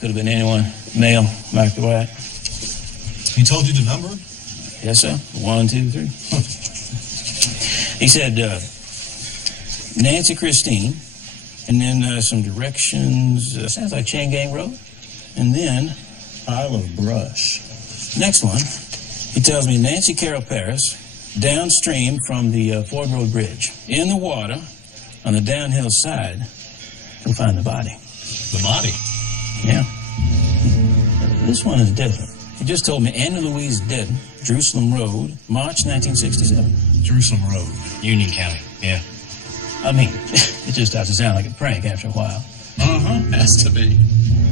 Could have been anyone, male, marked white. He told you the number? Yes, sir. 1, 2, 3. He said, Nancy Christine, and then some directions. Sounds like Chain Gang Road. And then Isle of Brush. Next one, he tells me Nancy Carroll Paris, downstream from the Ford Road Bridge. In the water, on the downhill side, you'll find the body. The body? Yeah. This one is different. He just told me Annie Louise Dedden, Jerusalem Road, March 1967. Jerusalem Road. Union County, yeah. I mean, it just starts to sound like a prank after a while. Has to be.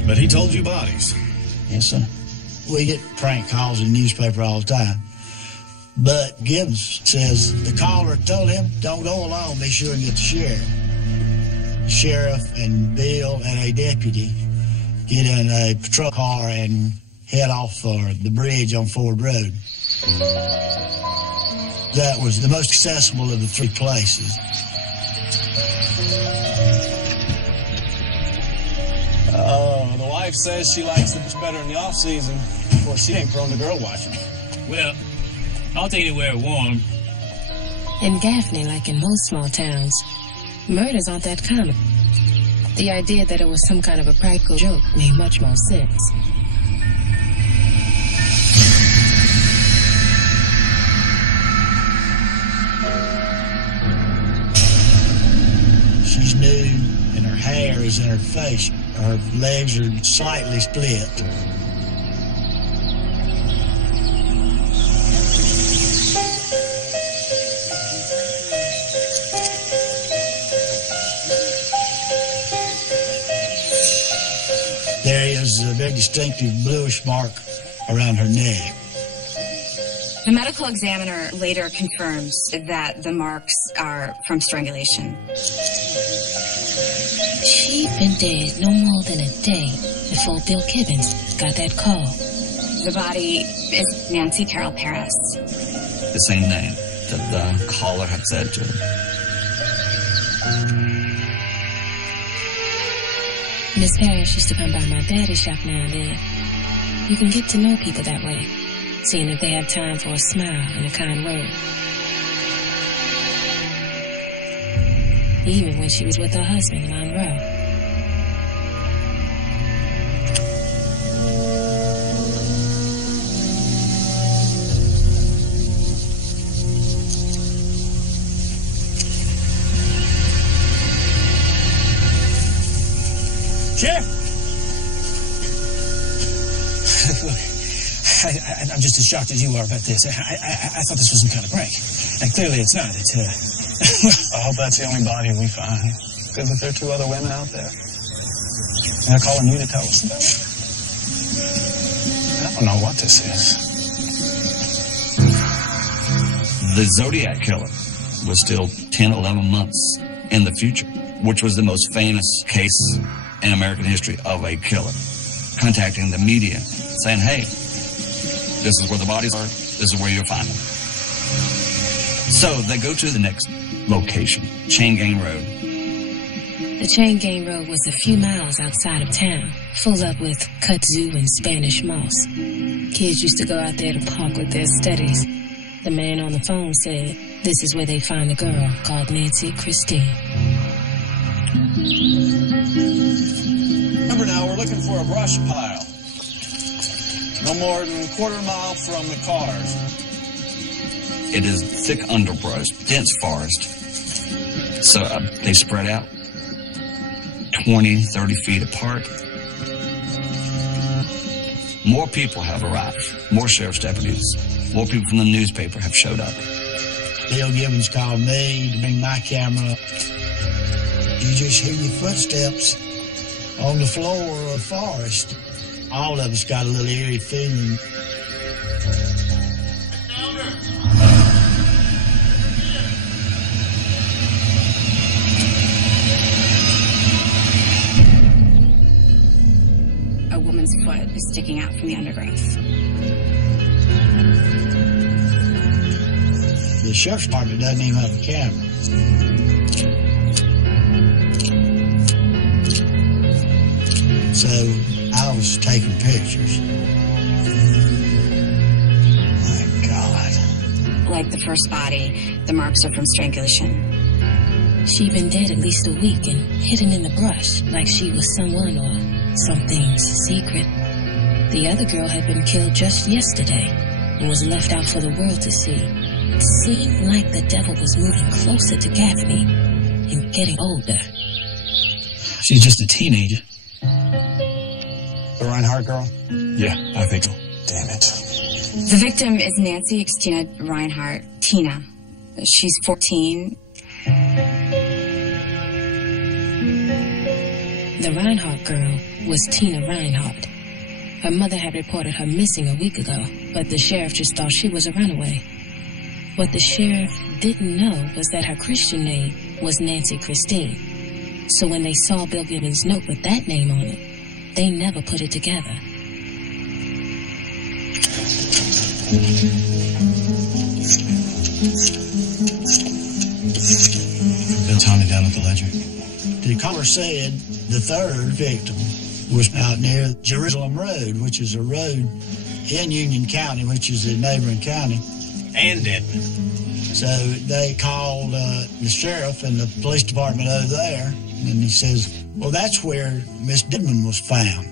But he told you bodies. Yes, sir. We get prank calls in the newspaper all the time. But Gibbons says the caller told him, don't go alone, be sure and get the sheriff. The sheriff and Bill and a deputy get in a patrol car and head off for the bridge on Ford Road. That was the most accessible of the three places. The wife says she likes the beach better in the off-season. Of course, she ain't prone to girl watching. Well, I'll take anywhere warm. In Gaffney, like in most small towns, murders aren't that common. The idea that it was some kind of a practical joke made much more sense. She's nude, and her hair is in her face. Her legs are slightly split. There is a very distinctive bluish mark around her neck. The medical examiner later confirms that the marks are from strangulation. She'd been dead no more than a day before Bill Gibbons got that call. The body is Nancy Carroll Paris. The same name that the caller had said to him. Miss Parrish used to come by my daddy's shop now and then. You can get to know people that way, seeing if they have time for a smile and a kind word. Even when she was with her husband, Monroe. Sheriff! I'm just as shocked as you are about this. I thought this was some kind of prank. And clearly it's not. It's, I hope that's the only body we find. Because if there are two other women out there, and they're calling you to tell us about it, I don't know what this is. The Zodiac Killer was still 10, 11 months in the future, which was the most famous case in American history of a killer. Contacting the media, saying, hey, this is where the bodies are, this is where you'll find them. So they go to the next location, Chain Gang Road. The Chain Gang Road was a few miles outside of town, full up with kudzu and Spanish moss. Kids used to go out there to park with their studies. The man on the phone said this is where they find a girl called Nancy Christine. Remember now, we're looking for a brush pile. No more than a quarter mile from the cars. It is thick underbrush, dense forest. So they spread out 20, 30 feet apart. More people have arrived. More sheriff's deputies. More people from the newspaper have showed up. Bill Gibbons called me to bring my camera. You just hear your footsteps on the floor of the forest. All of us got a little eerie feeling. A woman's foot is sticking out from the undergrowth. The sheriff's department doesn't even have a camera. So I I was taking pictures. My God. Like the first body, the marks are from strangulation. She'd been dead at least a week and hidden in the brush like she was someone or something's secret. The other girl had been killed just yesterday and was left out for the world to see. It seemed like the devil was moving closer to Gaffney and getting older. She's just a teenager. The Reinhardt girl? Yeah, I think so. Damn it. The victim is Nancy Christina Reinhardt, Tina. She's 14. The Reinhardt girl was Tina Reinhardt. Her mother had reported her missing a week ago, but the sheriff just thought she was a runaway. What the sheriff didn't know was that her Christian name was Nancy Christine. So when they saw Bill Gibbons' note with that name on it, they never put it together. Bill Tommy down at the ledger. The caller said the third victim was out near Jerusalem Road, which is a road in Union County, which is a neighboring county. And Deadman. So they called the sheriff and the police department over there, and he says, well, that's where Miss Deadman was found.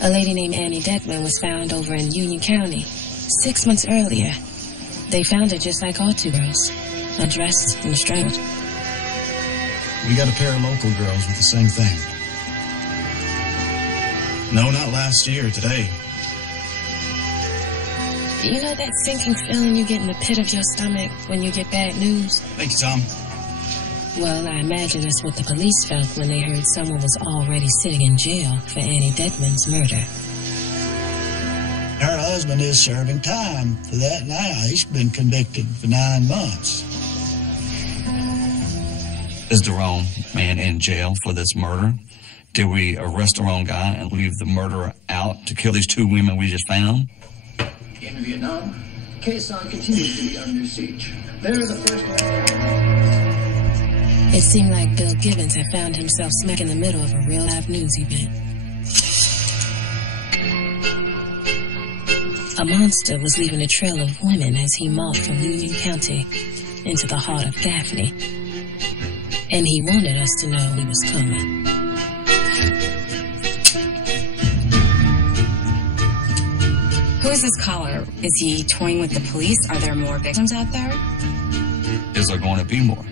A lady named Annie Deadman was found over in Union County 6 months earlier. They found her just like our two girls, undressed and strangled. We got a pair of local girls with the same thing. No, not last year, today. You know that sinking feeling you get in the pit of your stomach when you get bad news? Thank you, Tom. Well, I imagine that's what the police felt when they heard someone was already sitting in jail for Annie Deadman's murder. Her husband is serving time for that now. He's been convicted for 9 months. Is the wrong man in jail for this murder? Did we arrest the wrong guy and leave the murderer out to kill these 2 women we just found? In Vietnam, Khe Sanh continues to be under siege. They're the first. It seemed like Bill Gibbons had found himself smack in the middle of a real-life news event. A monster was leaving a trail of women as he marched from Union County into the heart of Gaffney. And he wanted us to know he was coming. Who is this caller? Is he toying with the police? Are there more victims out there? Is there going to be more?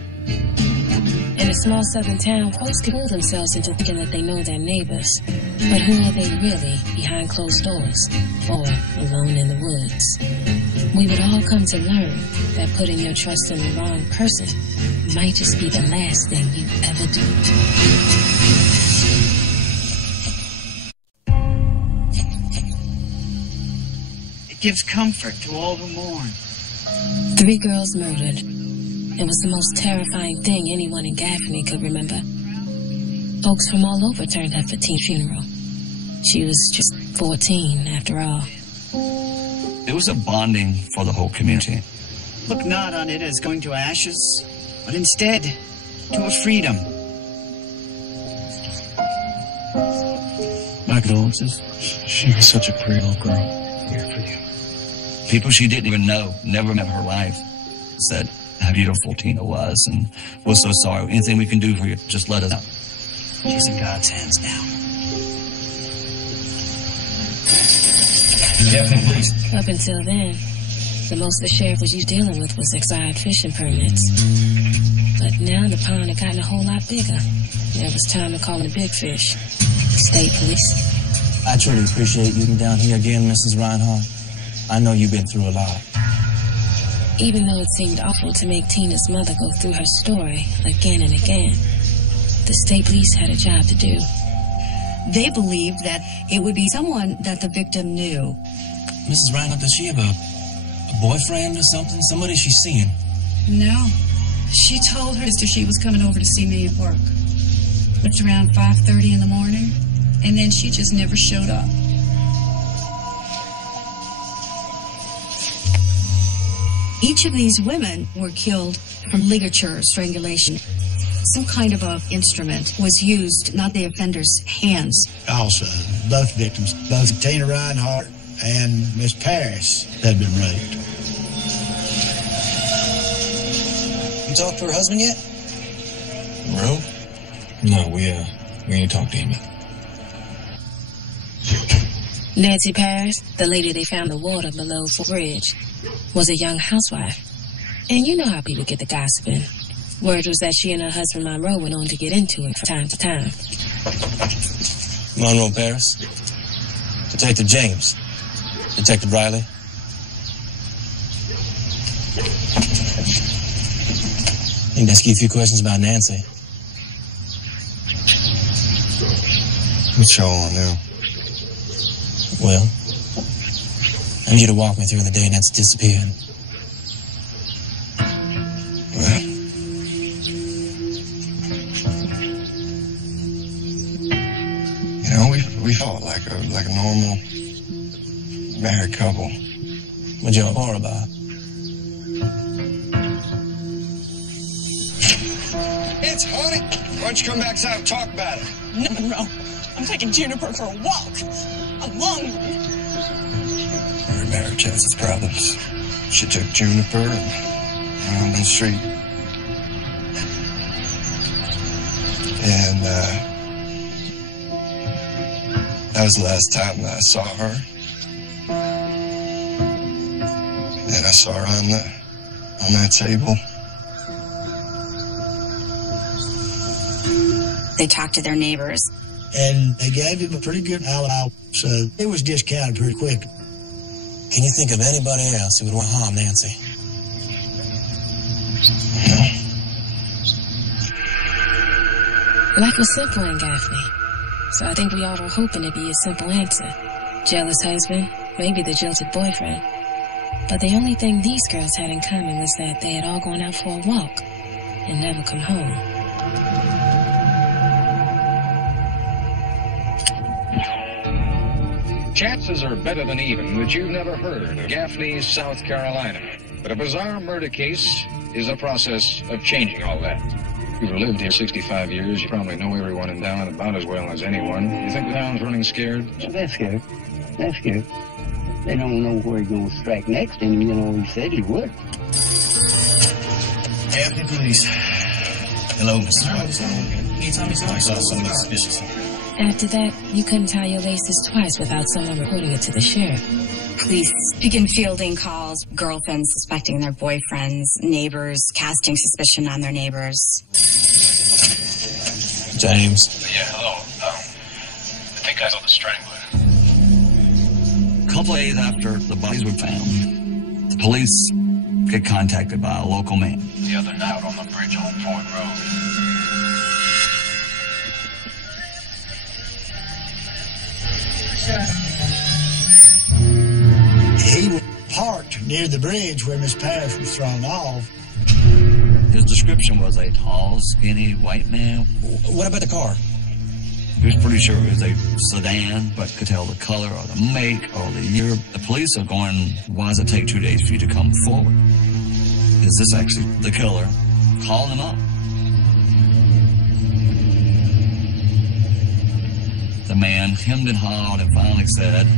In a small southern town, folks can fool themselves into thinking that they know their neighbors. But who are they really behind closed doors or alone in the woods? We would all come to learn that putting your trust in the wrong person might just be the last thing you ever do. It gives comfort to all who mourn. 3 girls murdered. It was the most terrifying thing anyone in Gaffney could remember. Folks from all over turned up for Tina's funeral. She was just 14, after all. It was a bonding for the whole community. Look not on it as going to ashes, but instead to a freedom. My condolences. She was such a pretty little girl. Here for you. People she didn't even know, never met in her life, said how beautiful Tina was, and we're so sorry. Anything we can do for you, just let us know. She's in God's hands now. Gaffney, please. Up until then, the most the sheriff was used dealing with was expired fishing permits. But now the pond had gotten a whole lot bigger. It was time to call in the big fish. State police. I truly appreciate you getting down here again, Mrs. Reinhardt. I know you've been through a lot. Even though it seemed awful to make Tina's mother go through her story again and again, the state police had a job to do. They believed that it would be someone that the victim knew. Mrs. Reinhardt, does she have a boyfriend or something? Somebody she's seeing? No. She told her sister she was coming over to see me at work. It's around 5:30 in the morning, and then she just never showed up. Each of these women were killed from ligature strangulation. some kind of a instrument was used, not the offender's hands. Also, both victims, both Tina Reinhardt and Miss Paris, had been raped. You talked to her husband yet? Bro? No, we ain't talked to him yet. Nancy Paris, the lady they found the water below Fort Bridge, was a young housewife. And you know how people get the gossiping. Word was that she and her husband Monroe went on to get into it from time to time. Monroe Paris. Detective James. Detective Riley. I need to ask you a few questions about Nancy. What y'all want now? Well, I need you to walk me through the day Nancy disappeared. Well, you know, we fought like a normal married couple. What'd y'all quarrel about? It's honey. Why don't you come back inside and talk about it? No, Monroe. I'm taking Juniper for a walk. A long one. Every marriage has its problems. She took Juniper and went on the street. And that was the last time that I saw her. And I saw her on that table. They talked to their neighbors. And they gave him a pretty good alibi, so it was discounted pretty quick. Can you think of anybody else who would want to harm Nancy? Life was simple in Gaffney, so I think we all were hoping it'd be a simple answer. Jealous husband, maybe the jilted boyfriend. But the only thing these girls had in common was that they had all gone out for a walk and never come home. Chances are better than even that you've never heard of Gaffney, South Carolina. But a bizarre murder case is a process of changing all that. You've lived here 65 years. You probably know everyone in town about as well as anyone. You think the town's running scared? Well, they're scared. They're scared. They don't know where he's going to strike next, and, you know, he said he would. Gaffney Police. Hello, Mr. Robinson. Anytime you I saw something suspicious. After that, you couldn't tie your laces twice without someone reporting it to the sheriff. Police began fielding calls, girlfriends suspecting their boyfriends, neighbors casting suspicion on their neighbors. James. Yeah, hello. I think I saw the strangler. A couple of days after the bodies were found, the police get contacted by a local man. The other night on the bridge on Ford Road. He was parked near the bridge where Miss Paris was thrown off. His description was a tall, skinny white man. What about the car? He was pretty sure it was a sedan, but could tell the color or the make or the year. The police are going, why does it take 2 days for you to come forward? Is this actually the killer? Calling him up. The man hemmed and hawed and finally said,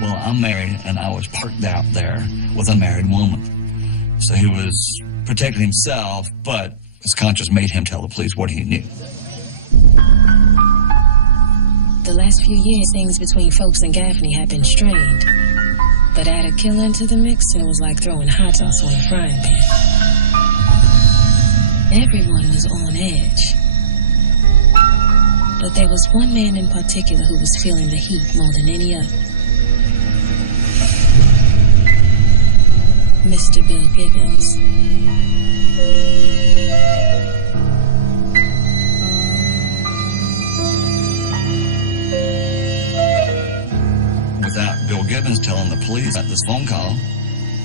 well, I'm married and I was parked out there with a married woman. So he was protecting himself, but his conscience made him tell the police what he knew. The last few years, things between folks in Gaffney had been strained. But add a killer into the mix and it was like throwing hot sauce on a frying pan. Everyone was on edge. But there was one man in particular who was feeling the heat more than any other. Mr. Bill Gibbons. Without Bill Gibbons telling the police at this phone call,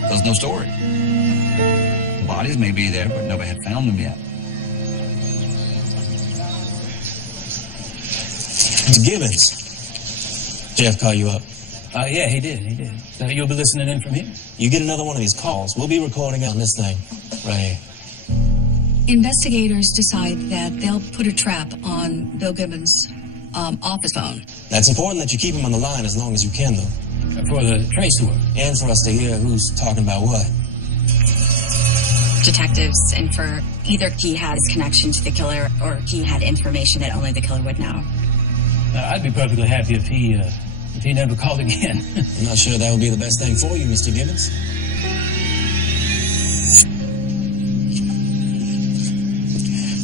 there's no story. The bodies may be there, but nobody had found them yet. It's Gibbons. Jeff call you up. Yeah, he did. So you'll be listening in from here? You get another one of these calls, we'll be recording on this thing right here. Investigators decide that they'll put a trap on Bill Gibbons' office phone. That's important that you keep him on the line as long as you can, though. For the trace work. And for us to hear who's talking about what. Detectives infer either he has connection to the killer or he had information that only the killer would know. I'd be perfectly happy if he never called again. I'm not sure that would be the best thing for you, Mr. Gibbons.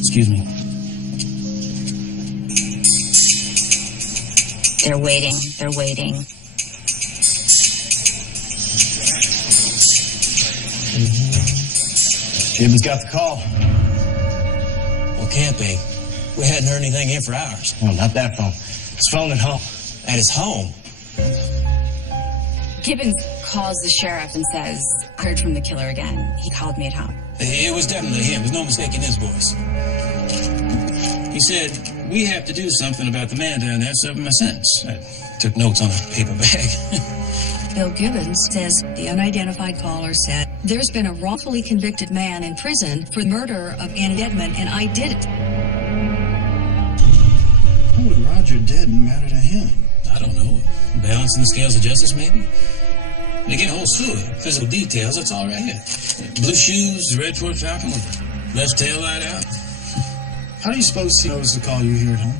Excuse me. They're waiting. They're waiting. Gibbons got the call. Well, can't be. We hadn't heard anything in for hours. No, not that phone. His phone at home. At his home? Gibbons calls the sheriff and says, I heard from the killer again. He called me at home. It was definitely him. There's no mistaking his voice. He said, we have to do something about the man down there serving my sentence. I took notes on a paper bag. Bill Gibbons says the unidentified caller said, there's been a wrongfully convicted man in prison for the murder of Ann Dedman, and I did it. How would Roger Dedman matter to him? I don't know. Balancing the scales of justice, maybe? They get a whole slew of physical details. That's all right here. Blue shoes, red Ford Falcon with left tail light out. How do you suppose he knows to call you here at home?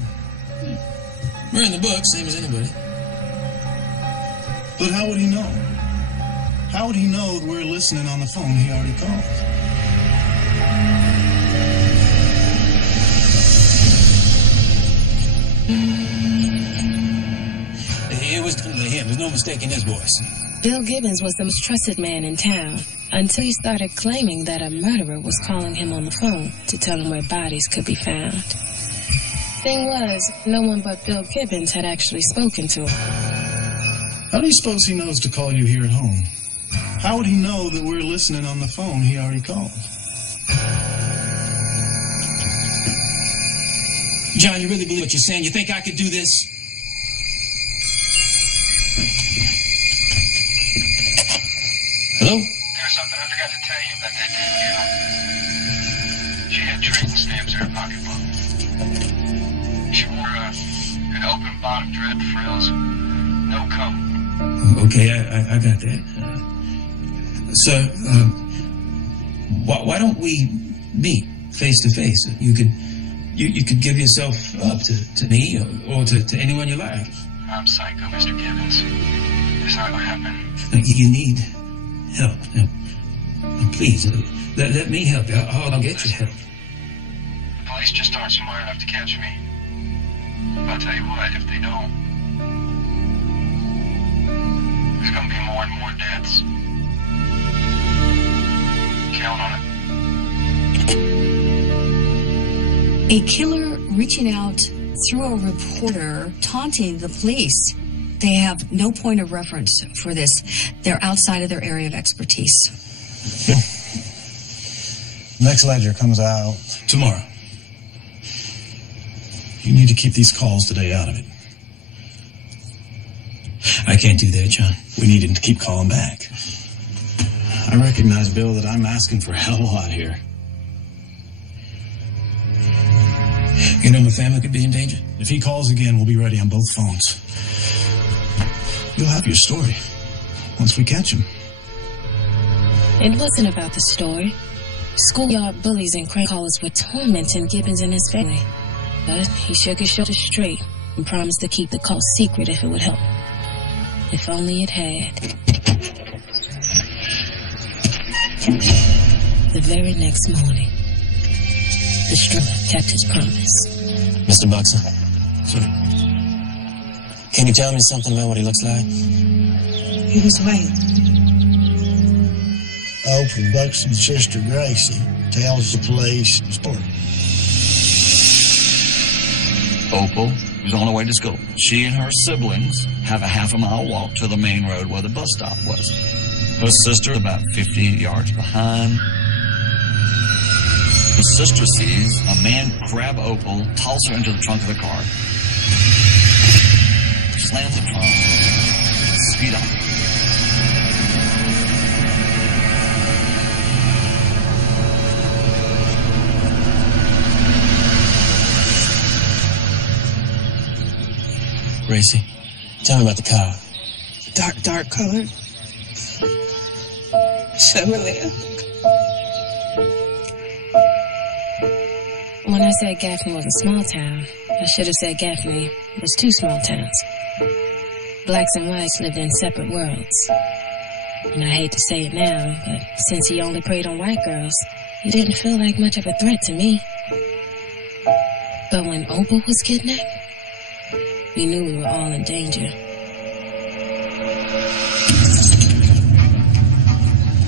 We're in the book, same as anybody. But how would he know? How would he know that we're listening on the phone he already called? It was definitely him. There's no mistaking his voice. Bill Gibbons was the most trusted man in town until he started claiming that a murderer was calling him on the phone to tell him where bodies could be found. Thing was, no one but Bill Gibbons had actually spoken to him. How do you suppose he knows to call you here at home? How would he know that we're listening on the phone he already called? John, you really believe what you're saying? You think I could do this? Hello? There's something I forgot to tell you about that damn gal. She had trading stamps in her pocketbook. She wore an open bottom dread frills, no coat. Okay, I got that. Sir, why don't we meet face to face? You could give yourself up to me or to anyone you like. I'm psycho, Mr. Gibbons. It's not gonna happen. You need help. Now, please, let me help you. I'll get you help. The police just aren't smart enough to catch me. I'll tell you what, if they don't, there's gonna be more and more deaths. Count on it. A killer reaching out through a reporter, taunting the police. They have no point of reference for this. They're outside of their area of expertise. Next ledger comes out tomorrow. You need to keep these calls today out of it. I can't do that, John. We need him to keep calling back. I recognize, Bill, that I'm asking for a hell of a lot here. You know my family could be in danger. If he calls again, we'll be ready on both phones. You'll have your story once we catch him. It wasn't about the story. Schoolyard bullies and crank callers were tormenting Gibbons and his family. But he shook his shoulders straight and promised to keep the call secret if it would help. If only it had. The very next morning, the stringer kept his promise. Mr. Buxton. Sir? Can you tell me something about what he looks like? He was away. Opal Buxton's sister Gracie tells the police the story. Opal was on her way to school. She and her siblings have a half-a-mile walk to the main road where the bus stop was. Her sister about 50 yards behind. The sister sees a man grab Opal, toss her into the trunk of the car, slam the trunk, and speed off. Gracie, tell me about the car. Dark colored. Chevrolet. When I said Gaffney was a small town, I should have said Gaffney was two small towns. Blacks and whites lived in separate worlds. And I hate to say it now, but since he only preyed on white girls, he didn't feel like much of a threat to me. But when Opal was kidnapped, we knew we were all in danger.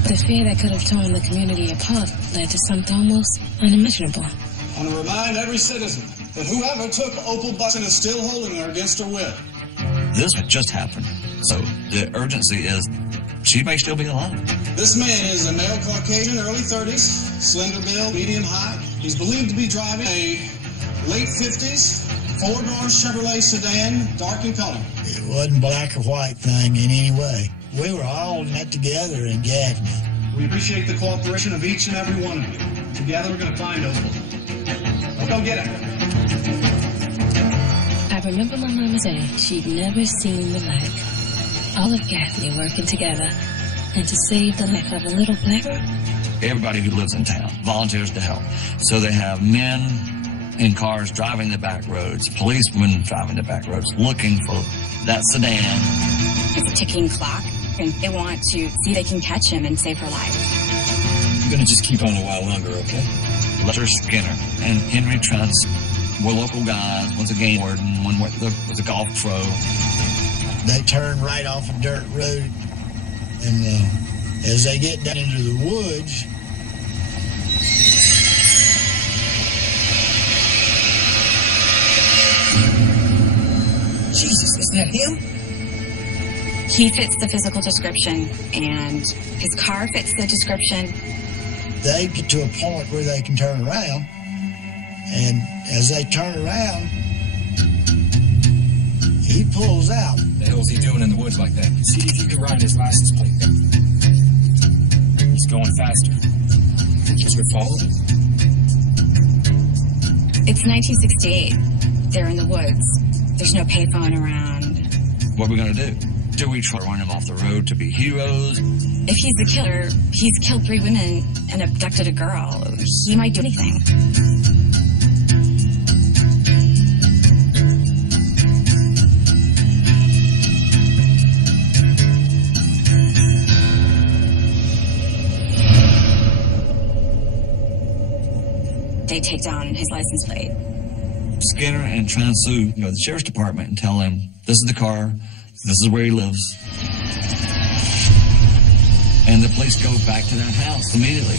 The fear that could have torn the community apart led to something almost unimaginable. I want to remind every citizen that whoever took Opal Buxton is still holding her against her will. This just happened, so the urgency is she may still be alive. This man is a male Caucasian, early 30s, slender build, medium height. He's believed to be driving a late 50s, four-door Chevrolet sedan, dark in color. It wasn't black or white thing in any way. We were all in that together in Gaffney. We appreciate the cooperation of each and every one of you. Together we're going to find Opal. Let's go get her. I remember my mama saying she'd never seen the like. All of Gaffney working together, and to save the life of a little black girl. Everybody who lives in town volunteers to help. So they have men in cars driving the back roads, policemen driving the back roads, looking for that sedan. It's a ticking clock, and they want to see if they can catch him and save her life. I'm gonna just keep on a while longer, okay? Lester Skinner and Henry Trunts were local guys. One's a game warden, one was a golf pro. They turned right off a dirt road, and as they get down into the woods, Jesus, is that him? He fits the physical description, and his car fits the description. they get to a point where they can turn around, and as they turn around, he pulls out. The hell's he doing in the woods like that? See if you can write his license plate. He's going faster. Think he's gonna follow him? It's 1968. They're in the woods. There's no payphone around. What are we going to do? Do we try to run him off the road to be heroes? If he's the killer, he's killed 3 women and abducted a girl. He might do anything. They take down his license plate. Skinner and Transu go to the sheriff's department and tell him, this is the car, this is where he lives. And the police go back to that house immediately.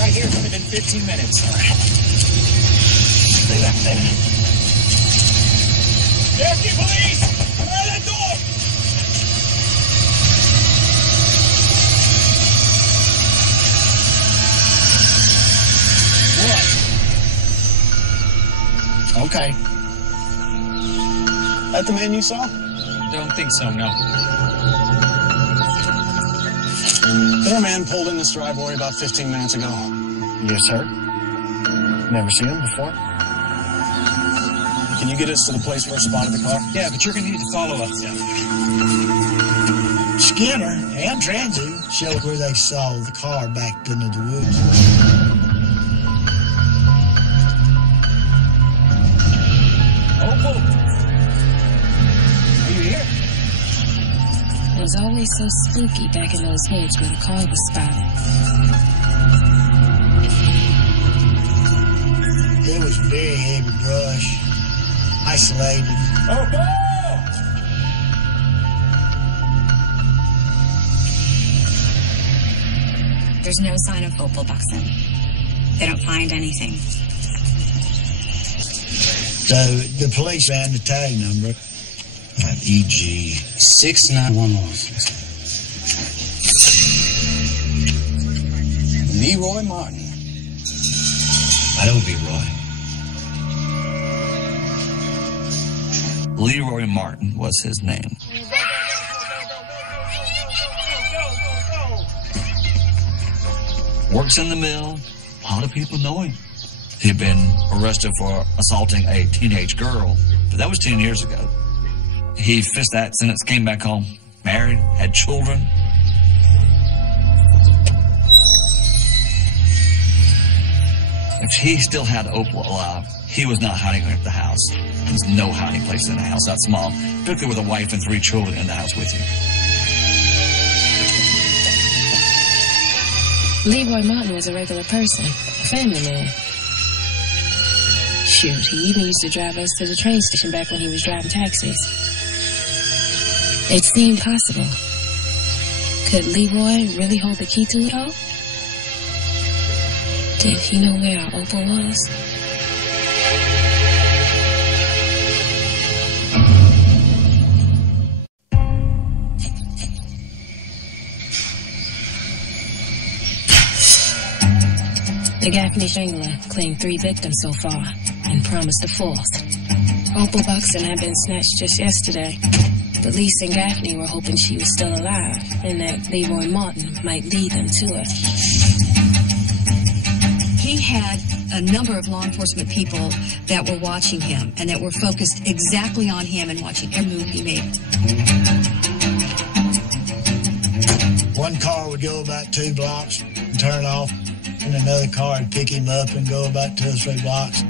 Right here, it's only been 15 minutes. Stay back there. Cherokee police! Come out of that door! Okay. That the man you saw? Don't think so, no. Their man pulled in this driveway about 15 minutes ago. Yes, sir. Never seen him before. Can you get us to the place where I spotted the car? Yeah, but you're gonna need to follow us. Skinner and Transu showed where they saw the car backed into the woods. It was always so spooky back in those woods where the car was spotted. It was very heavy brush, isolated. There's no sign of Opal Buxton. They don't find anything. So the police ran the tag number. EG 6911. Leroy Martin. I know Leroy. Leroy Martin was his name. Works in the mill. A lot of people know him. He had been arrested for assaulting a teenage girl, but that was 10 years ago. He faced that sentence, came back home, married, had children. If he still had Opal alive, he was not hiding at the house. There's no hiding place in a house that small, particularly with a wife and 3 children in the house with you. Leroy Martin was a regular person, a family man. Shoot, he even used to drive us to the train station back when he was driving taxis. It seemed possible. Could Leroy really hold the key to it all? Did he know where our Opal was? The Gaffney Strangler claimed 3 victims so far and promised a 4th. Opal Buxton had been snatched just yesterday. Police and Gaffney were hoping she was still alive and that Leroy Martin might lead them to her. He had a number of law enforcement people that were watching him and that were focused exactly on him and watching every move he made. One car would go about 2 blocks and turn off, and another car would pick him up and go about 2 or 3 blocks.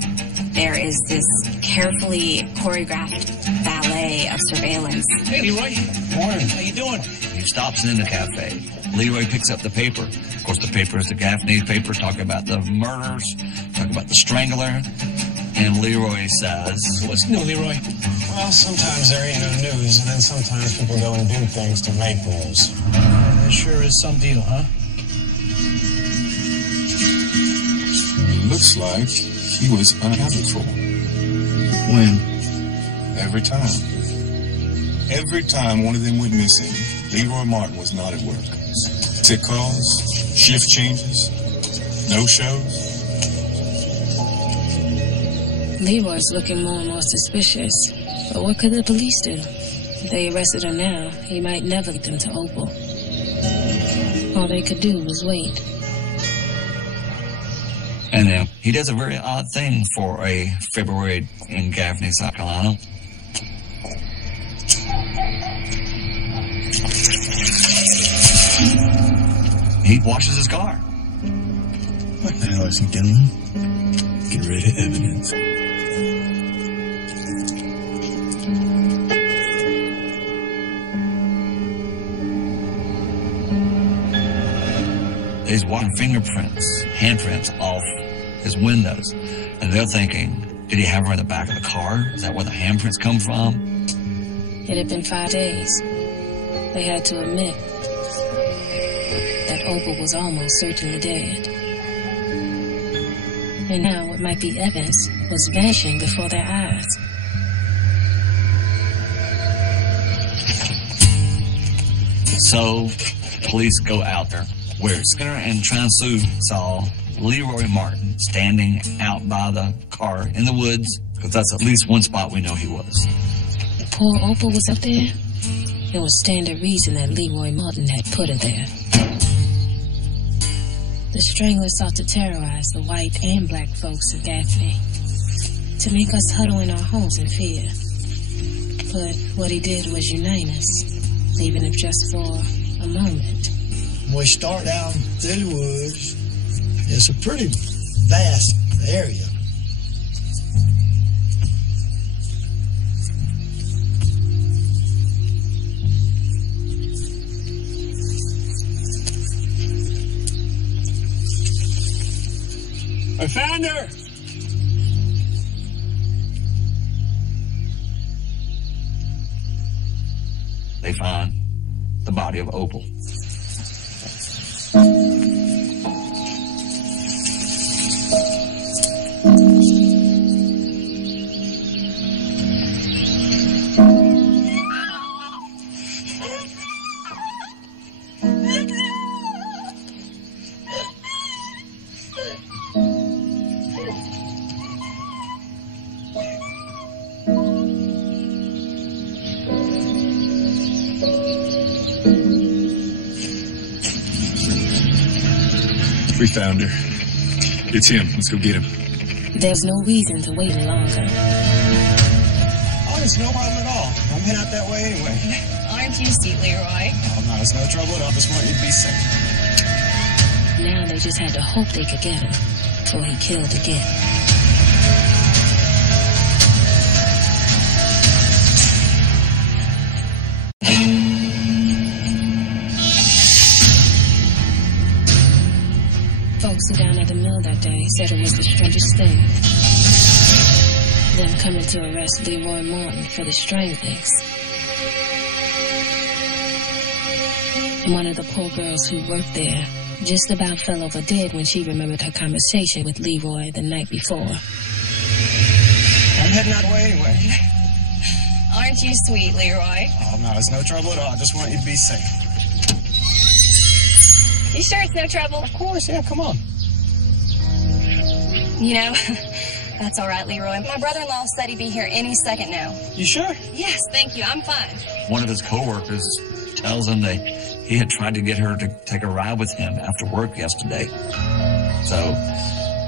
There is this carefully choreographed ballet of surveillance. Hey, Leroy. Morning. How you doing? He stops in the cafe. Leroy picks up the paper. Of course, the paper is the Gaffney paper, talking about the murders, talking about the Strangler. And Leroy says, "What's new, Leroy?" Well, sometimes there ain't no news, and then sometimes people go and do things to make news. That sure is some deal, huh? Looks like he was unaccounted for. When? Every time. Every time one of them went missing, Leroy Martin was not at work. Tick calls, shift changes, no shows. Leroy's looking more and more suspicious. But what could the police do? If they arrested her now, he might never get them to Opal. All they could do was wait. And he does a very odd thing for a February in Gaffney, South Carolina. He washes his car. What the hell is he doing? Get rid of evidence. He's washing fingerprints, handprints off his windows. And they're thinking, did he have her in the back of the car? Is that where the handprints come from? It had been 5 days. They had to admit that Opal was almost certainly dead. And now what might be evidence was vanishing before their eyes. So, police go out there where Skinner and Transu saw Leroy Martin standing out by the car in the woods, because that's at least one spot we know he was. Poor Opal was up there. It was standard reason that Leroy Martin had put her there. The Strangler sought to terrorize the white and black folks of Gaffney, to make us huddle in our homes in fear. But what he did was unite us, even if just for a moment. When we start down through the woods, it's a pretty vast area. I found her! They find the body of Opal. We found her. It's him. Let's go get him. There's no reason to wait any longer. Oh, it's no problem at all. I'm heading out that way anyway. Aren't you sweet, Leroy? Oh, no, it's no trouble at all. Just want you to be safe. Now they just had to hope they could get him before he killed again. Folks who down at the mill that day said it was the strangest thing. Them coming to arrest Leroy Martin for the stranglings. And one of the poor girls who worked there just about fell over dead when she remembered her conversation with Leroy the night before. I'm heading out the way anyway. Aren't you sweet, Leroy? Oh, no, it's no trouble at all. I just want you to be safe. You sure it's no trouble? Of course, yeah, come on. You know, that's all right, Leroy. My brother-in-law said he'd be here any second now. You sure? Yes, thank you. I'm fine. One of his coworkers tells him that he had tried to get her to take a ride with him after work yesterday. So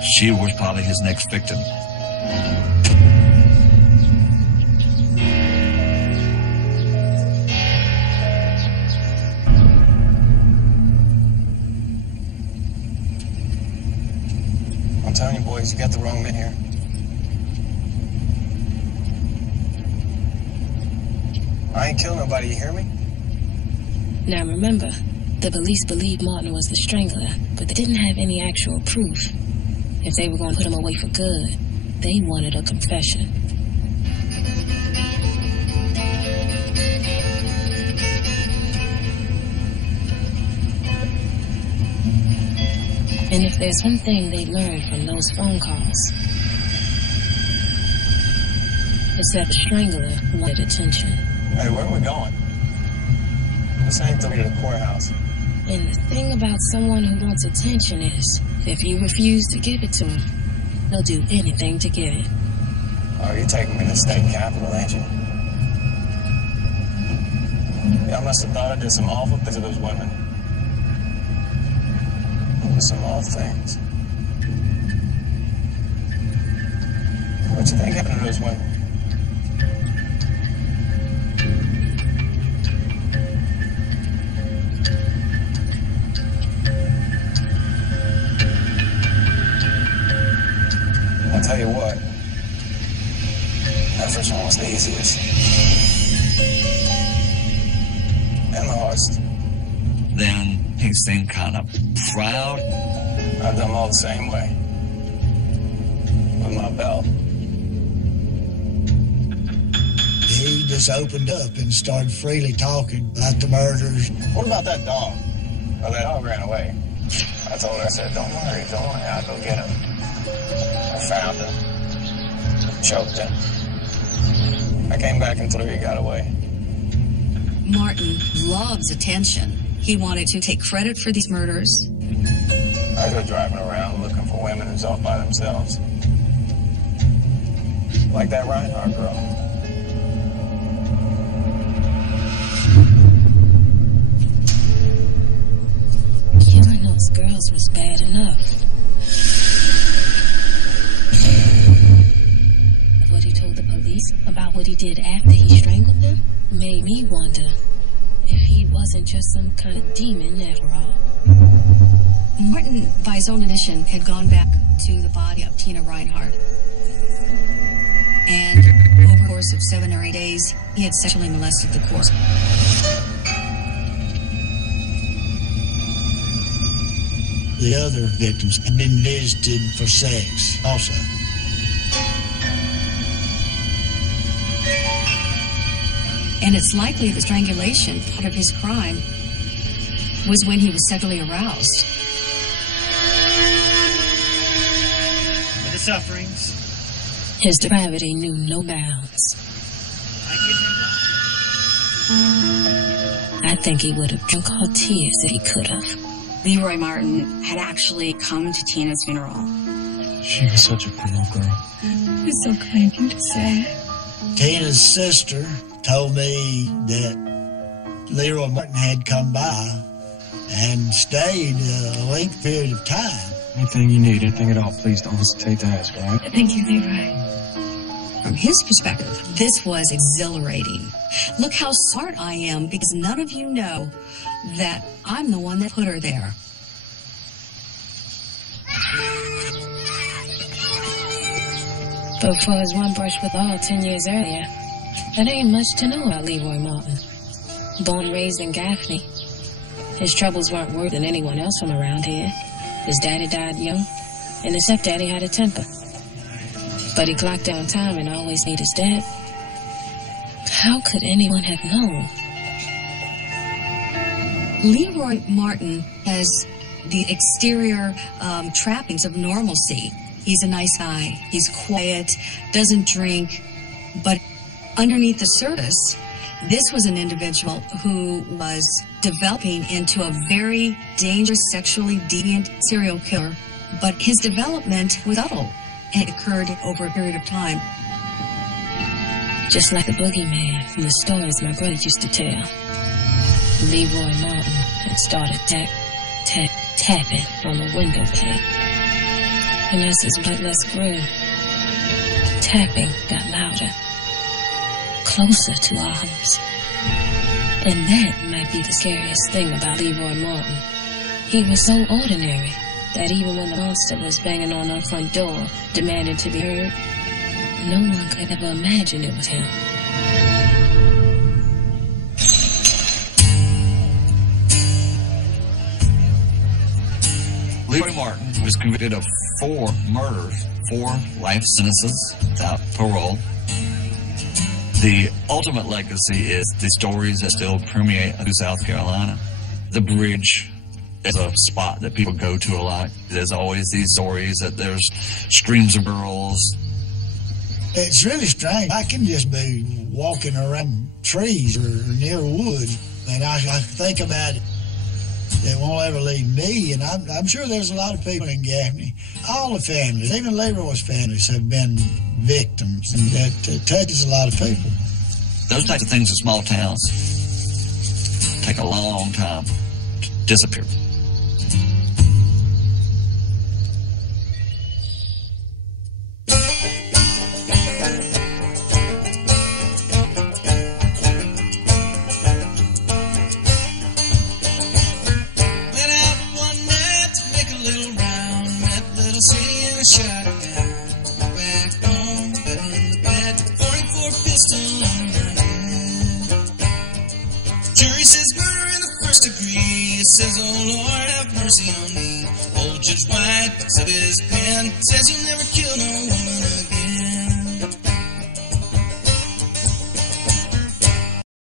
she was probably his next victim. I'm telling you, boys, you got the wrong men here. I ain't killed nobody, you hear me? Now remember, the police believed Martin was the strangler, but they didn't have any actual proof. If they were going to put him away for good, they wanted a confession. And if there's one thing they learned from those phone calls, it's that the strangler wanted attention. Hey, where are we going? This ain't the way to the courthouse. And the thing about someone who wants attention is, if you refuse to give it to them, they'll do anything to get it. Oh, you're taking me to the state capitol, ain't you? Y'all must have thought I did some awful things to those women. Some awful things. What you think happened to those women? I'll tell you what. That first one was the easiest. And the hardest. Then he seemed kind of proud. I've done them all the same way. With my belt. He just opened up and started freely talking about the murders. What about that dog? Well, that dog ran away. I told her, I said, don't worry, I'll go get him. I found him. Choked him. I came back and told her he got away. Martin loves attention. He wanted to take credit for these murders. I go driving around looking for women who's off by themselves. Like that Reinhardt girl. Killing those girls was bad enough. What he told the police about what he did after he strangled them made me wonder if he wasn't just some kind of demon after all. Martin, by his own admission, had gone back to the body of Tina Reinhardt. And over the course of 7 or 8 days, he had sexually molested the corpse. The other victims had been visited for sex also. And it's likely the strangulation, part of his crime, was when he was sexually aroused. For the sufferings. His depravity knew no bounds. I think he would have drunk our tears if he could have. Leroy Martin had actually come to Tina's funeral. She was such a good little girl. It was so kind of you to say. Tina's sister told me that Leroy Martin had come by and stayed a length period of time Anything you need, anything at all, please don't hesitate to ask, all right? Thank you, Leroy. From his perspective, this was exhilarating. Look how smart I am, because none of you know that I'm the one that put her there. But for his one brush with all 10 years earlier, that ain't much to know about Leroy Martin. Born and raised in Gaffney, his troubles weren't worse than anyone else from around here. His daddy died young, and his stepdaddy had a temper. But he clocked down time and always needed his dad. How could anyone have known? Leroy Martin has the exterior trappings of normalcy. He's a nice guy. He's quiet, doesn't drink. But underneath the surface, this was an individual who was developing into a very dangerous, sexually deviant serial killer. But his development was subtle, and it occurred over a period of time. Just like the boogeyman from the stories my brother used to tell. Leroy Martin had started tapping on the window pane. And as his bloodlust grew, tapping got louder, closer to our homes. And that might be the scariest thing about Leroy Martin. He was so ordinary that even when the monster was banging on our front door, demanding to be heard, no one could ever imagine it was him. Leroy Martin was convicted of 4 murders, 4 life sentences without parole. The ultimate legacy is the stories that still permeate through South Carolina. The bridge is a spot that people go to a lot. There's always these stories that there's streams of girls. It's really strange. I can just be walking around trees or near woods, and I think about it. They won't ever leave me, and I'm sure there's a lot of people in Gaffney. All the families, even Leroy's families, have been victims, and that touches a lot of people. Those types of things in small towns take a long time to disappear. Says, oh Lord, have mercy on me. Old Judge White picks up his pen, says you'll never kill no woman again.